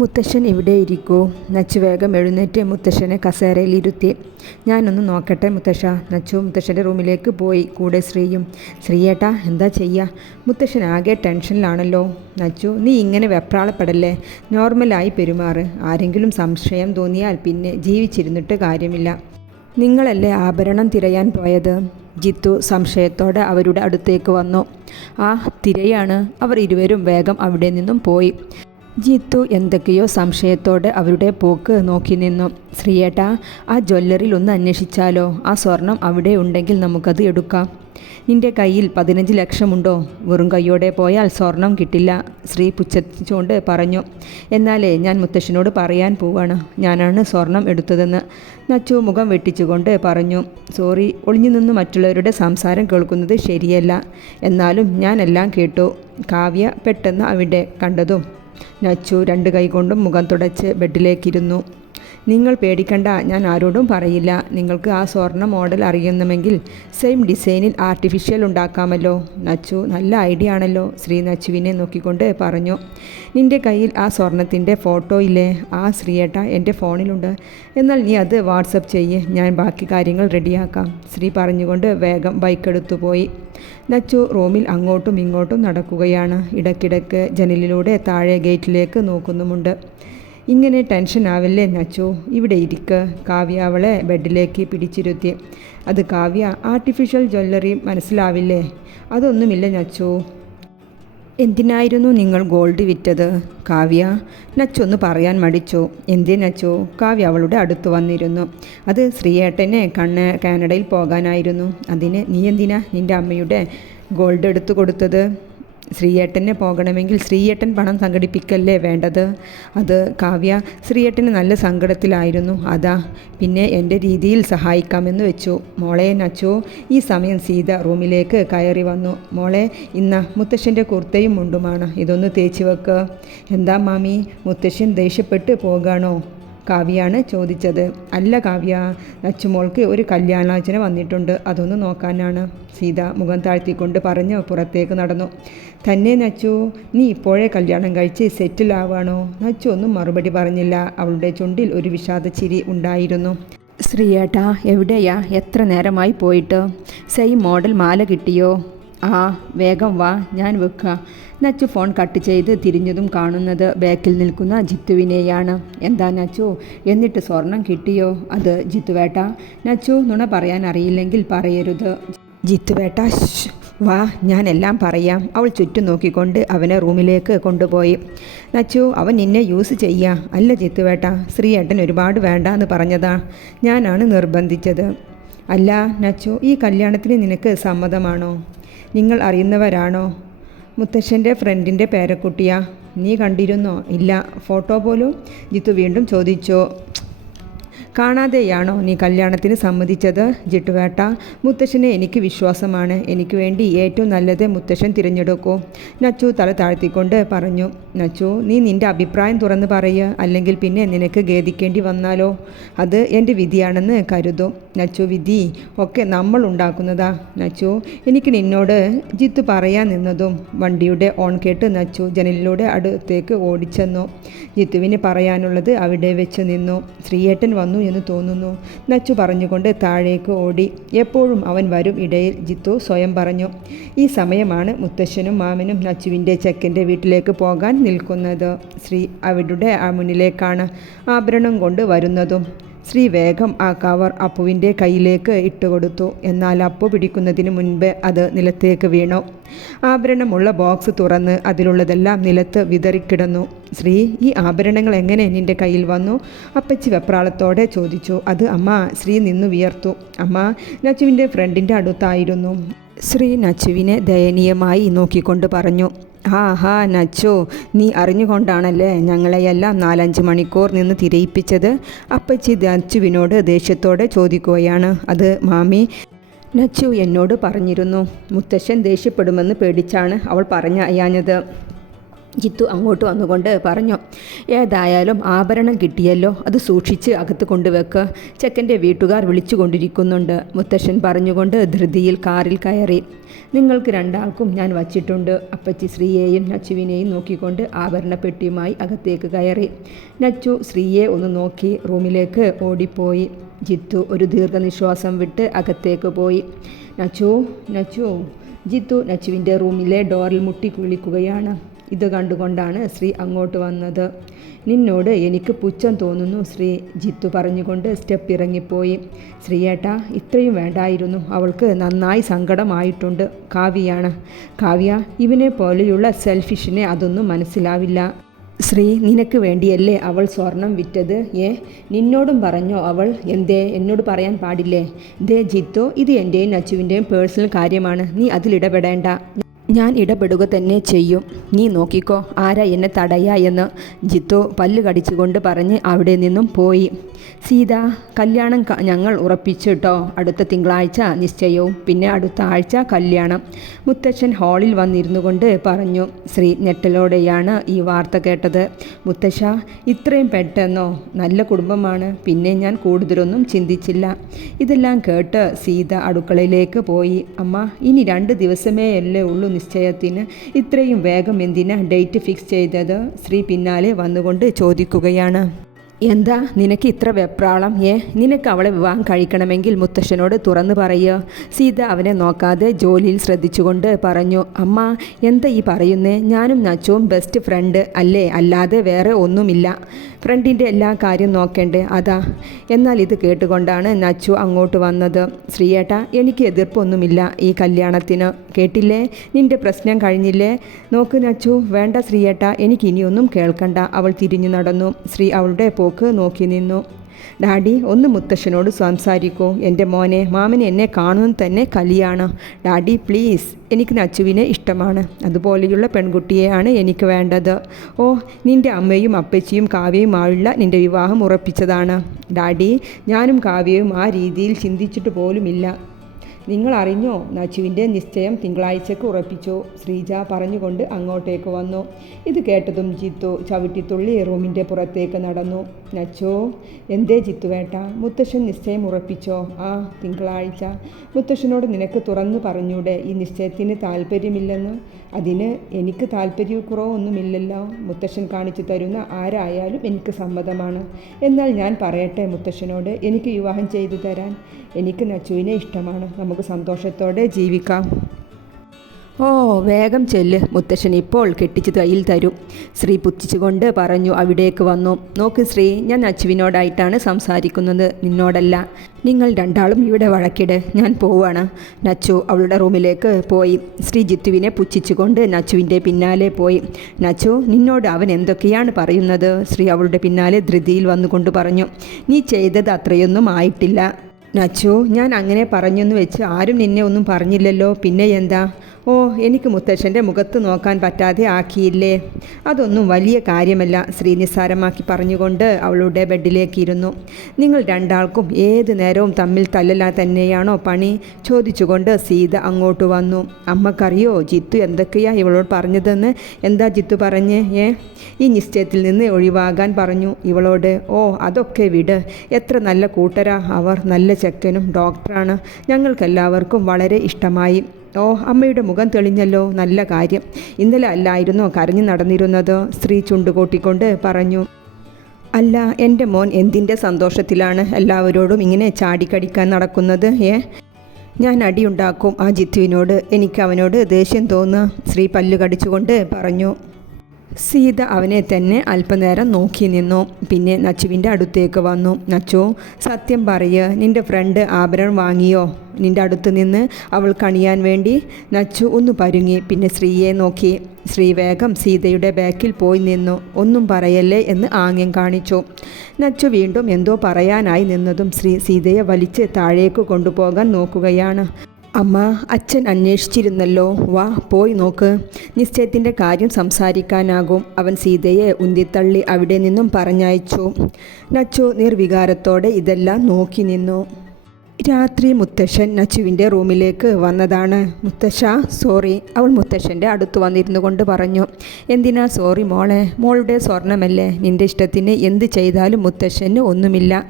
മുത്തശ്ശൻ ഇവിടെ ഇരിക്കൂ. നച്ചു വേഗം എഴുന്നേറ്റ് മുത്തശ്ശനെ കസേരയിലിരുത്തി. ഞാനൊന്ന് നോക്കട്ടെ മുത്തശ്ശ. നച്ചു മുത്തശ്ശൻ്റെ റൂമിലേക്ക് പോയി. കൂടെ ശ്രീയും. ശ്രീയേട്ടാ, എന്താ ചെയ്യുക? മുത്തശ്ശൻ ആകെ ടെൻഷനിലാണല്ലോ. നച്ചു, നീ ഇങ്ങനെ വെപ്രാളപ്പെടല്ലേ. നോർമലായി പെരുമാറ്. ആരെങ്കിലും സംശയം തോന്നിയാൽ പിന്നെ ജീവിച്ചിരുന്നിട്ട് കാര്യമില്ല. നിങ്ങളല്ലേ ആഭരണം തിരയാൻ പോയത്? ജിത്തു സംശയത്തോടെ അവരുടെ അടുത്തേക്ക് വന്നു. ആ, തിരയാണ്. അവർ ഇരുവരും വേഗം അവിടെ നിന്നും പോയി. ജിത്തു എന്തൊക്കെയോ സംശയത്തോടെ അവരുടെ പോക്ക് നോക്കി നിന്നു. ശ്രീയേട്ടാ, ആ ജ്വല്ലറിൽ ഒന്ന് അന്വേഷിച്ചാലോ? ആ സ്വർണം അവിടെ ഉണ്ടെങ്കിൽ നമുക്കത് എടുക്കാം. നിന്റെ കയ്യിൽ 15 ലക്ഷമുണ്ടോ? വെറും കയ്യോടെ പോയാൽ സ്വർണം കിട്ടില്ല, ശ്രീ പുച്ഛിച്ചുകൊണ്ട് പറഞ്ഞു. എന്നാലേ ഞാൻ മുത്തശ്ശനോട് പറയാൻ പോവാണ്, ഞാനാണ് സ്വർണം എടുത്തതെന്ന്. നച്ചു മുഖം വെട്ടിച്ചുകൊണ്ട് പറഞ്ഞു. സോറി, ഒളിഞ്ഞു നിന്ന് മറ്റുള്ളവരുടെ സംസാരം കേൾക്കുന്നത് ശരിയല്ല. എന്നാലും ഞാനെല്ലാം കേട്ടു. കാവ്യ പെട്ടെന്ന് അവിടെ കണ്ടതും നച്ചു 2 കൈകൊണ്ടും മുഖം തുടച്ച് ബെഡിലേക്കിരുന്നു. നിങ്ങൾ പേടിക്കണ്ട, ഞാൻ ആരോടും പറയില്ല. നിങ്ങൾക്ക് ആ സ്വർണ്ണ മോഡൽ അറിയുന്നുമെങ്കിൽ സെയിം ഡിസൈനിൽ ആർട്ടിഫിഷ്യൽ ഉണ്ടാക്കാമല്ലോ. നച്ചു, നല്ല ഐഡിയ ആണല്ലോ, ശ്രീ നച്ചുവിനെ നോക്കിക്കൊണ്ട് പറഞ്ഞു. നിൻ്റെ കയ്യിൽ ആ സ്വർണത്തിൻ്റെ ഫോട്ടോ ഇല്ലേ? ആ ശ്രീയേട്ട, എൻ്റെ ഫോണിലുണ്ട്. എന്നാൽ നീ അത് വാട്സപ്പ് ചെയ്യ്, ഞാൻ ബാക്കി കാര്യങ്ങൾ റെഡിയാക്കാം, ശ്രീ പറഞ്ഞുകൊണ്ട് വേഗം ബൈക്കെടുത്തു പോയി. നച്ചു റൂമിൽ അങ്ങോട്ടും ഇങ്ങോട്ടും നടക്കുകയാണ്. ഇടയ്ക്കിടയ്ക്ക് ജനലിലൂടെ താഴെ ഗേറ്റിലേക്ക് നോക്കുന്നുമുണ്ട്. ഇങ്ങനെ ടെൻഷൻ ആവല്ലേ നച്ചു, ഇവിടെ ഇരിക്ക്. കാവ്യ അവളെ ബെഡിലേക്ക് പിടിച്ചിരുത്തി. അത് കാവ്യ, ആർട്ടിഫിഷ്യൽ ജ്വല്ലറി മനസ്സിലാവില്ലേ? അതൊന്നുമില്ല നച്ചു. എന്തിനായിരുന്നു നിങ്ങൾ ഗോൾഡ് വിറ്റത്? കാവ്യ. നച്ചൊന്ന് പറയാൻ മടിച്ചു. എന്തേ നച്ചു? കാവ്യ അവളുടെ അടുത്ത് വന്നിരുന്നു. അത് ശ്രീയേട്ടനെ കാനഡയിൽ പോകാനായിരുന്നു. അതിന് നീ എന്തിനാ നിൻ്റെ അമ്മയുടെ ഗോൾഡ് എടുത്തു കൊടുത്തത്? ശ്രീയേട്ടനെ പോകണമെങ്കിൽ ശ്രീയേട്ടൻ പണം സംഘടിപ്പിക്കല്ലേ വേണ്ടത്. അത് കാവ്യ, ശ്രീയേട്ടന് നല്ല സങ്കടത്തിലായിരുന്നു, അതാ. പിന്നെ എൻ്റെ രീതിയിൽ സഹായിക്കാമെന്ന് വെച്ചു. മോളെ നച്ചു. ഈ സമയം സീത റൂമിലേക്ക് കയറി വന്നു. മോളെ, ഇന്ന മുത്തശ്ശൻ്റെ കുർത്തയും മുണ്ടുമാണ്, ഇതൊന്ന് തേച്ച് വെക്ക്. എന്താ മാമി, മുത്തശ്ശൻ ദേഷ്യപ്പെട്ട് പോകാണോ? കാവ്യാണ് ചോദിച്ചത്. അല്ല കാവ്യ, നച്ചുമോൾക്ക് ഒരു കല്യാണാലോചന വന്നിട്ടുണ്ട്, അതൊന്ന് നോക്കാനാണ്, സീത മുഖം താഴ്ത്തിക്കൊണ്ട് പറഞ്ഞ് പുറത്തേക്ക് നടന്നു. തന്നെ നച്ചു, നീ ഇപ്പോഴേ കല്യാണം കഴിച്ച് സെറ്റിൽ ആവാണോ? നച്ചു ഒന്നും മറുപടി പറഞ്ഞില്ല. അവളുടെ ചുണ്ടിൽ ഒരു വിഷാദച്ചിരി ഉണ്ടായിരുന്നു. ശ്രീയേട്ടാ, എവിടെയാ? എത്ര നേരമായി പോയിട്ട്? സെയിം മോഡൽ മാല കിട്ടിയോ? ആ, വേഗം വാ, ഞാൻ വെക്കാം. നച്ചു ഫോൺ കട്ട് ചെയ്ത് തിരിഞ്ഞതും കാണുന്നത് ബാക്കിൽ നിൽക്കുന്ന ജിത്തുവിനെയാണ്. എന്താ നച്ചു, എന്നിട്ട് സ്വർണം കിട്ടിയോ? അത് ജിത്തുവേട്ട. നച്ചു, നുണ പറയാൻ അറിയില്ലെങ്കിൽ പറയരുത്. ജിത്തുവേട്ട, വാ, ഞാനെല്ലാം പറയാം. അവൾ ചുറ്റും നോക്കിക്കൊണ്ട് അവനെ റൂമിലേക്ക് കൊണ്ടുപോയി. നച്ചു, അവൻ നിന്നെ യൂസ് ചെയ്യാ. അല്ല ജിത്തുവേട്ട, ശ്രീയേട്ടൻ ഒരുപാട് വേണ്ടാന്ന് പറഞ്ഞതാ, ഞാനാണ് നിർബന്ധിച്ചത്. അല്ല നച്ചു, ഈ കല്യാണത്തിന് നിനക്ക് സമ്മതമാണോ? നിങ്ങൾ അറിയുന്നവരാണോ? മുത്തശ്ശൻ്റെ ഫ്രണ്ടിൻ്റെ പേരക്കുട്ടിയാ. നീ കണ്ടിരുന്നോ? ഇല്ല. ഫോട്ടോ പോലും? ജിത്തു വീണ്ടും ചോദിച്ചു. കാണാതെയാണോ നീ കല്യാണത്തിന് സമ്മതിച്ചത്? ജിട്ടുവേട്ട, മുത്തശ്ശനെ എനിക്ക് വിശ്വാസമാണ്. എനിക്ക് വേണ്ടി ഏറ്റവും നല്ലത് മുത്തശ്ശൻ തിരഞ്ഞെടുക്കൂ. നച്ചു തല താഴ്ത്തിക്കൊണ്ട് പറഞ്ഞു. നച്ചു, നീ നിൻ്റെ അഭിപ്രായം തുറന്ന് പറയുക, അല്ലെങ്കിൽ പിന്നെ നിനക്ക് ഖേദിക്കേണ്ടി വന്നാലോ? അത് എൻ്റെ വിധിയാണെന്ന് കരുതും. നച്ചു, വിധി ഒക്കെ നമ്മൾ ഉണ്ടാക്കുന്നതാ. നച്ചു, എനിക്ക് നിന്നോട് ജിത്തു പറയാൻ നിന്നതും. വണ്ടിയുടെ ഓൺ കേട്ട് നച്ചു ജനലിലൂടെ അടുത്തേക്ക് ഓടിച്ചെന്നു. ജിത്തുവിന് പറയാനുള്ളത് അവിടെ വെച്ച് നിന്നു. ശ്രീയേട്ടൻ വന്നു എന്ന് തോന്നുന്നു, നച്ചു പറഞ്ഞുകൊണ്ട് താഴേക്ക് ഓടി. എപ്പോഴും അവൻ വരും ഇടയിൽ, ജിത്തു സ്വയം പറഞ്ഞു. ഈ സമയമാണ് മുത്തശ്ശനും മാമനും നച്ചുവിൻ്റെ ചെക്കൻ്റെ വീട്ടിലേക്ക് പോകാൻ നിൽക്കുന്നത്. ശ്രീ അവരുടെ മുന്നിലേക്കാണ് ആഭരണം കൊണ്ട് വരുന്നതും. ശ്രീ വേഗം ആ കവർ അപ്പുവിൻ്റെ കയ്യിലേക്ക് ഇട്ടുകൊടുത്തു. എന്നാൽ അപ്പു പിടിക്കുന്നതിന് മുൻപ് അത് നിലത്തേക്ക് വീണു. ആഭരണമുള്ള ബോക്സ് തുറന്ന് അതിലുള്ളതെല്ലാം നിലത്ത് വിതറിക്കിടന്നു. ശ്രീ, ഈ ആഭരണങ്ങൾ എങ്ങനെ നിൻ്റെ കയ്യിൽ വന്നു? അപ്പച്ചി വെപ്രാളത്തോടെ ചോദിച്ചു. അത് അമ്മ. ശ്രീ നിന്നു വിയർത്തു. അമ്മ നച്ചുവിൻ്റെ ഫ്രണ്ടിൻ്റെ അടുത്തായിരുന്നു. ശ്രീ നച്ചുവിനെ ദയനീയമായി നോക്കിക്കൊണ്ട് പറഞ്ഞു. ഹാ നച്ചു, നീ അറിഞ്ഞുകൊണ്ടാണല്ലേ ഞങ്ങളെയെല്ലാം 4-5 മണിക്കൂർ നിന്ന് തിരയിപ്പിച്ചത്? അപ്പച്ചി നച്ചുവിനോട് ദേഷ്യത്തോടെ ചോദിക്കുകയാണ്. അത് മാമി, നച്ചു എന്നോട് പറഞ്ഞിരുന്നു. മുത്തശ്ശൻ ദേഷ്യപ്പെടുമെന്ന് പേടിച്ചാണ് അവൾ പറഞ്ഞയഞ്ഞത്. ജിത്തു അങ്ങോട്ട് വന്നുകൊണ്ട് പറഞ്ഞു, ഏതായാലും ആഭരണം കിട്ടിയല്ലോ, അത് സൂക്ഷിച്ച് അകത്ത് കൊണ്ടുവെക്ക്, ചെക്കൻ്റെ വീട്ടുകാർ വിളിച്ചു കൊണ്ടിരിക്കുന്നുണ്ട്, മുത്തശ്ശൻ പറഞ്ഞുകൊണ്ട് ധൃതിയിൽ കാറിൽ കയറി. നിങ്ങൾക്ക് രണ്ടാൾക്കും ഞാൻ വച്ചിട്ടുണ്ട്. അപ്പച്ചി ശ്രീയെയും നച്ചുവിനെയും നോക്കിക്കൊണ്ട് ആഭരണപ്പെട്ടിയുമായി അകത്തേക്ക് കയറി. നച്ചു ശ്രീയെ ഒന്ന് നോക്കി റൂമിലേക്ക് ഓടിപ്പോയി. ജിത്തു ഒരു ദീർഘനിശ്വാസം വിട്ട് അകത്തേക്ക് പോയി. നച്ചു നച്ചു ജിത്തു നച്ചുവിൻ്റെ റൂമിലെ ഡോറിൽ മുട്ടി വിളിക്കുകയാണ്. ഇത് കണ്ടുകൊണ്ടാണ് ശ്രീ അങ്ങോട്ട് വന്നത്. നിന്നോട് എനിക്ക് പുച്ഛം തോന്നുന്നു ശ്രീ, ജിത്തു പറഞ്ഞുകൊണ്ട് സ്റ്റെപ്പ് ഇറങ്ങിപ്പോയി. ശ്രീയേട്ടാ, ഇത്രയും വേണ്ടായിരുന്നു. അവൾക്ക് നന്നായി സങ്കടമായിട്ടുണ്ട്. കാവ്യ ഇവനെ പോലെയുള്ള സെൽഫിഷിനെ അതൊന്നും മനസ്സിലാവില്ല. ശ്രീ, നിനക്ക് വേണ്ടിയല്ലേ അവൾ സ്വർണം വിറ്റത്? നിന്നോടും പറഞ്ഞോ അവൾ? എന്തേ എന്നോട് പറയാൻ പാടില്ലേ? ദേ ജിത്തു, ഇത് എൻ്റെയും നച്ചുവിൻ്റെയും പേഴ്സണൽ കാര്യമാണ്, നീ അതിലിടപെടേണ്ട. ഞാൻ ഇടപെടുക തന്നെ ചെയ്യും. നീ നോക്കിക്കോ ആരാ എന്നെ തടയാ എന്ന്, ജിത്തു പല്ല് കടിച്ചുകൊണ്ട് പറഞ്ഞ് അവിടെ നിന്നും പോയി. സീത, കല്യാണം ഞങ്ങൾ ഉറപ്പിച്ചിട്ടോ. അടുത്ത തിങ്കളാഴ്ച നിശ്ചയവും, പിന്നെ അടുത്ത ആഴ്ച കല്യാണം, മുത്തശ്ശൻ ഹാളിൽ വന്നിരുന്നു കൊണ്ട് പറഞ്ഞു. ശ്രീ ഞെട്ടലോടെയാണ് ഈ വാർത്ത കേട്ടത്. മുത്തശ്ശ, ഇത്രയും പെട്ടെന്നോ? നല്ല കുടുംബമാണ്. പിന്നെ ഞാൻ കൂടുതലൊന്നും ചിന്തിച്ചില്ല. ഇതെല്ലാം കേട്ട് സീത അടുക്കളയിലേക്ക് പോയി. അമ്മ, ഇനി 2 ദിവസമേ അല്ലേ ഉള്ളൂ നിശ്ചയത്തിന്, ഇത്രയും വേഗം എന്തിനാ ഡേറ്റ് ഫിക്സ് ചെയ്തത്? ശ്രീ പിന്നാലെ വന്നുകൊണ്ട് ചോദിക്കുകയാണ്. എന്താ നിനക്ക് ഇത്ര വെപ്രാളം? നിനക്ക് അവളെ വിവാഹം കഴിക്കണമെങ്കിൽ മുത്തശ്ശനോട് തുറന്നു പറയുക. സീത അവനെ നോക്കാതെ ജോലിയിൽ ശ്രദ്ധിച്ചുകൊണ്ട് പറഞ്ഞു. അമ്മ, എന്താ ഈ പറയുന്നേ? ഞാനും നച്ചുവും ബെസ്റ്റ് ഫ്രണ്ട് അല്ലേ, അല്ലാതെ വേറെ ഒന്നുമില്ല. ഫ്രണ്ടിൻ്റെ എല്ലാ കാര്യം നോക്കേണ്ടേ, അതാ. എന്നാൽ ഇത് കേട്ടുകൊണ്ടാണ് നച്ചു അങ്ങോട്ട് വന്നത്. ശ്രീയേട്ടാ, എനിക്ക് എതിർപ്പൊന്നുമില്ല ഈ കല്യാണത്തിന്. കേട്ടില്ലേ, നിൻ്റെ പ്രശ്നം കഴിഞ്ഞില്ലേ? നോക്ക് നച്ചു, വേണ്ട ശ്രീയേട്ടാ, എനിക്ക് ഇനിയൊന്നും കേൾക്കണ്ട. അവൾ തിരിഞ്ഞു നടന്നു. ശ്രീ അവളുടെ പോക്ക് നോക്കി നിന്നു. ഡാഡി, ഒന്ന് മുത്തശ്ശനോട് സംസാരിക്കൂ. എൻ്റെ മോനെ, മാമന് എന്നെ കാണുന്നത് തന്നെ കലിയാണ്. ഡാഡി പ്ലീസ്, എനിക്ക് നച്ചുവിനെ ഇഷ്ടമാണ്. അതുപോലെയുള്ള പെൺകുട്ടിയെയാണ് എനിക്ക് വേണ്ടത്. ഓ, നിൻ്റെ അമ്മയും അപ്പച്ചിയും കാവ്യയുമായുള്ള നിൻ്റെ വിവാഹം ഉറപ്പിച്ചതാണ്. ഡാഡി, ഞാനും കാവ്യയും ആ രീതിയിൽ ചിന്തിച്ചിട്ട് പോലുമില്ല. നിങ്ങൾ അറിഞ്ഞോ, നച്ചുവിൻ്റെ നിശ്ചയം തിങ്കളാഴ്ചക്ക് ഉറപ്പിച്ചു, ശ്രീജ പറഞ്ഞുകൊണ്ട് അങ്ങോട്ടേക്ക് വന്നു. ഇത് കേട്ടതും ജിത്തു ചവിട്ടിത്തുള്ളി റൂമിൻ്റെ പുറത്തേക്ക് നടന്നു. നച്ചു, എന്തേ ജിത്തുവേട്ട, മുത്തശ്ശൻ നിശ്ചയം ഉറപ്പിച്ചോ? ആ, തിങ്കളാഴ്ച. മുത്തശ്ശനോട് നിനക്ക് തുറന്നു പറഞ്ഞൂടെ ഈ നിശ്ചയത്തിന് താല്പര്യമില്ലെന്ന്? അതിന് എനിക്ക് താല്പര്യക്കുറവൊന്നുമില്ലല്ലോ. മുത്തശ്ശൻ കാണിച്ചു തരുന്ന ആരായാലും എനിക്ക് സമ്മതമാണ്. എന്നാൽ ഞാൻ പറയട്ടെ മുത്തശ്ശനോട്, എനിക്ക് വിവാഹം ചെയ്തു തരാൻ. എനിക്ക് നച്ചുവിനെ ഇഷ്ടമാണ്. നമുക്ക് സന്തോഷത്തോടെ ജീവിക്കാം. ഓ, വേഗം ചെല്ല്, മുത്തശ്ശൻ ഇപ്പോൾ കെട്ടിച്ച് കയ്യിൽ തരും, ശ്രീ പുച്ഛിച്ചുകൊണ്ട് പറഞ്ഞു. അവിടേക്ക് വന്നു. നോക്ക് ശ്രീ, ഞാൻ നച്ചുവിനോടായിട്ടാണ് സംസാരിക്കുന്നത്, നിന്നോടല്ല. നിങ്ങൾ രണ്ടാളും ഇവിടെ വഴക്കിട്, ഞാൻ പോവാണ്. നച്ചു അവളുടെ റൂമിലേക്ക് പോയി. ശ്രീ ജിത്തുവിനെ പുച്ഛിച്ചുകൊണ്ട് നച്ചുവിൻ്റെ പിന്നാലെ പോയി. നച്ചു, നിന്നോട് അവൻ എന്തൊക്കെയാണ് പറയുന്നത്? ശ്രീ അവളുടെ പിന്നാലെ ധൃതിയിൽ വന്നുകൊണ്ട് പറഞ്ഞു. നീ ചെയ്തത് അത്രയൊന്നും ആയിട്ടില്ല. നച്ചു, ഞാൻ അങ്ങനെ പറഞ്ഞെന്ന് വെച്ച് ആരും നിന്നെ ഒന്നും പറഞ്ഞില്ലല്ലോ, പിന്നെ എന്താ? ഓ, എനിക്ക് മുത്തശ്ശൻ്റെ മുഖത്ത് നോക്കാൻ പറ്റാതെ ആക്കിയില്ലേ? അതൊന്നും വലിയ കാര്യമല്ല, ശ്രീ നിസ്സാരമാക്കി പറഞ്ഞുകൊണ്ട് അവളുടെ ബെഡിലേക്ക് ഇരുന്നു. നിങ്ങൾ രണ്ടാൾക്കും ഏത് നേരവും തമ്മിൽ തല്ലലാ തന്നെയാണോ പണി? ചോദിച്ചുകൊണ്ട് സീത അങ്ങോട്ട് വന്നു. അമ്മക്കറിയോ ജിത്തു എന്തൊക്കെയാ ഇവളോട് പറഞ്ഞതെന്ന്? എന്താ ജിത്തു പറഞ്ഞേ? ഈ നിശ്ചയത്തിൽ നിന്ന് ഒഴിവാകാൻ പറഞ്ഞു ഇവളോട്. ഓ, അതൊക്കെ വിട്. എത്ര നല്ല കൂട്ടരാ അവർ, നല്ല ചെക്കനും ഡോക്ടറാണ്. ഞങ്ങൾക്കെല്ലാവർക്കും വളരെ ഇഷ്ടമായി. ഓ, അമ്മയുടെ മുഖം തെളിഞ്ഞല്ലോ, നല്ല കാര്യം. ഇന്നലെ അല്ലായിരുന്നോ കരഞ്ഞു നടന്നിരുന്നത്? സ്ത്രീ ചുണ്ടുകൂട്ടിക്കൊണ്ട് പറഞ്ഞു. അല്ല, എൻ്റെ മോൻ എന്തിൻ്റെ സന്തോഷത്തിലാണ് എല്ലാവരോടും ഇങ്ങനെ ചാടിക്കടിക്കാൻ നടക്കുന്നത്? ഞാൻ അടിയുണ്ടാക്കും ആ ജിത്തുവിനോട്, എനിക്ക് അവനോട് ദേഷ്യം തോന്നുക, സ്ത്രീ പല്ലു കടിച്ചുകൊണ്ട് പറഞ്ഞു. സീത അവനെ തന്നെ അല്പനേരം നോക്കി നിന്നു. പിന്നെ നച്ചുവിൻ്റെ അടുത്തേക്ക് വന്നു. നച്ചു, സത്യം പറയ്, നിൻ്റെ ഫ്രണ്ട് ആഭരണം വാങ്ങിയോ നിൻ്റെ അടുത്ത് നിന്ന് അവൾ കണിയാൻ വേണ്ടി? നച്ചു ഒന്ന് പരുങ്ങി. പിന്നെ ശ്രീയെ നോക്കി. ശ്രീ വേഗം സീതയുടെ ബാക്കിൽ പോയി നിന്നു. ഒന്നും പറയല്ലേ എന്ന് ആംഗ്യം കാണിച്ചു. നച്ചു വീണ്ടും എന്തോ പറയാനായി നിന്നതും ശ്രീ സീതയെ വലിച്ച് താഴേക്ക് കൊണ്ടുപോകാൻ നോക്കുകയാണ്. അമ്മ, അച്ഛൻ അന്വേഷിച്ചിരുന്നല്ലോ, വാ പോയി നോക്ക്, നിശ്ചയത്തിൻ്റെ കാര്യം സംസാരിക്കാനാകും. അവൻ സീതയെ ഉന്തിത്തള്ളി അവിടെ നിന്നും പറഞ്ഞയച്ചു. നച്ചു നിർവികാരത്തോടെ ഇതെല്ലാം നോക്കി നിന്നു. രാത്രി മുത്തശ്ശൻ നച്ചുവിൻ്റെ റൂമിലേക്ക് വന്നതാണ്. മുത്തശ്ശ സോറി, അവൾ മുത്തശ്ശൻ്റെ അടുത്ത് വന്നിരുന്നു കൊണ്ട് പറഞ്ഞു. എന്തിനാ സോറി മോളെ, മോളുടെ സ്വർണ്ണമല്ലേ, നിൻ്റെ ഇഷ്ടത്തിന് എന്ത് ചെയ്താലും മുത്തശ്ശന് ഒന്നുമില്ല.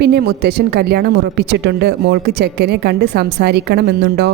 പിന്നെ മുത്തശ്ശൻ കല്യാണം ഉറപ്പിച്ചിട്ടുണ്ട്, മോൾക്ക് ചെക്കനെ കണ്ട് സംസാരിക്കണമെന്നുണ്ടോ?